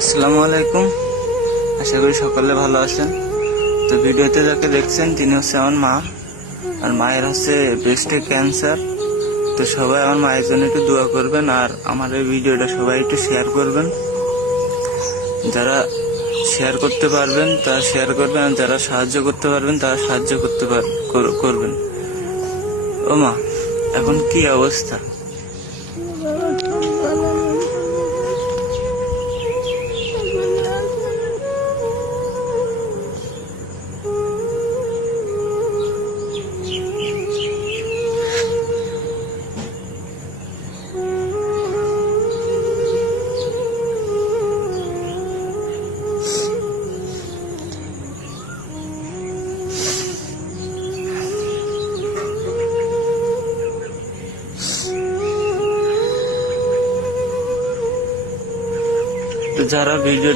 আসসালামু আলাইকুম। আশা করি সকলে ভালো আছেন। তো ভিডিওতে যাকে দেখছেন, তিনি হচ্ছে আমার মা। আর মায়ের হচ্ছে ব্রেস্টে ক্যান্সার তো সবাই আমার মায়ের জন্য একটু দোয়া করবেন আর আমার এই ভিডিওটা সবাই একটু শেয়ার করবেন। যারা শেয়ার করতে পারবেন, তারা শেয়ার করবেন আর যারা সাহায্য করতে পারবেন, তারা সাহায্য করতে করবেন। ও মা এখন কি অবস্থা? যারা ভিডিও